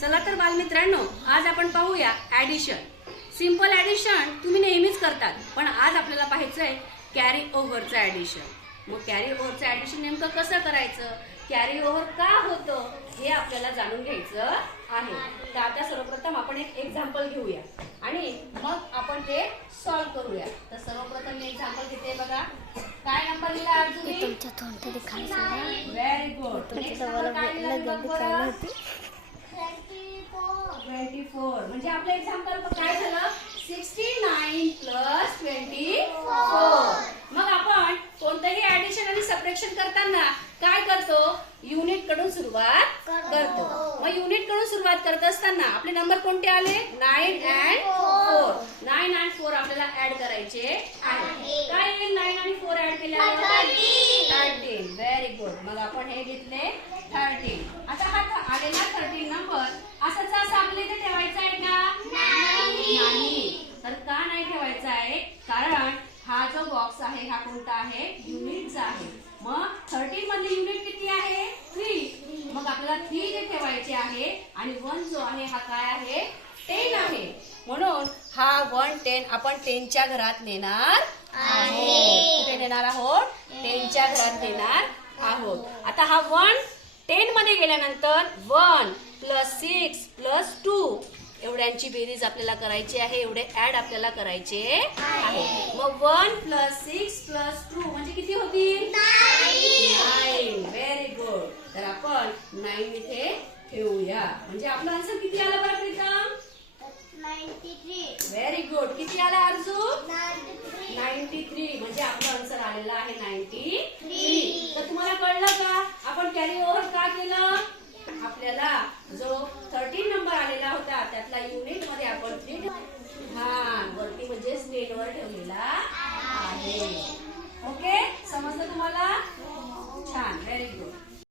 चला तर बालमित्रांनो, आज आपण पाहूया ऍडिशन. सिंपल ऍडिशन तुम्ही नेहमीच करतात, पण आज आपल्याला पाहायचंय कॅरी ओव्हरचं ऍडिशन. मग कॅरी ओव्हरचं ऍडिशन नेमकं कसं करायचं, कॅरी ओव्हर का होतं हे आपल्याला जाणून घ्यायचं आहे. तर आता सर्वप्रथम आपण एक एक्झाम्पल घेऊया आणि मग आपण ते सॉल्व्ह करूया. तर सर्वप्रथम मी एक्झाम्पल घेते. बघा काय नंबर लिहिला आज तुम्ही? Very good. नेक्स्ट नंबर काय लिहिला बघ बरं. 24. म्हणजे आपलं एक्झाम्पल काय झालं, 69 प्लस 24. मग आपण कोणतंही ऍडिशन आणि सबट्रॅक्शन करताना काय करतो, युनिट कडून सुरुवात करतो. मग युनिट कडून सुरुवात करत असताना आपले नंबर कोणते आले, 9 and 4. 9 and 4 आपल्याला ऍड करायचे आहे. काय येईल 9 आणि 4 ऍड केल्यावर? 13. Very good. मग आपण हे घेतले 13. आता हा आलेला 13 नंबर असाच आपल्या इथे ठेवायचा आहे का? नाही. तर का नाही ठेवायचा आहे, कारण हा जो बॉक्स आहे हा कोणता आहे, युनिटचा आहे. मग 13 मधले युनिट किती आहे, 3. मग आपल्याला 3 जे ठेवायचे आहे आणि 1 जो आहे हा काय आहे, 10 आहे. म्हणून हा 1 10 आपण 10च्या घरात नेणार आहोत. कुठे नेणार आहोत, 10च्या घरात नेणार आहोत. आता हा 1 10 मध्ये गेल्यानंतर 1 प्लस 6 प्लस 2 एवढ्यांची बेरीज आपल्याला करायची आहे. एवढे ऍड आपल्याला करायचे आहे. मग 1 प्लस 6 प्लस 2 म्हणजे किती होतील, 9. Very good. तर आपण 9 इथे ठेवूया. म्हणजे आपला आन्सर किती आला बरं प्रीतम? 93. Very good. किती आला अर्जू? 93. म्हणजे आपला आन्सर आलेला आहे 93. तर तुम्हाला कळलं का आपण कॅरी ओव्हर का केलं? आपल्याला जो 13 नंबर आलेला होता त्यातला युनिट मध्ये आपण 3 वरती म्हणजे स्क्रीनवर ठेवलेला आहे.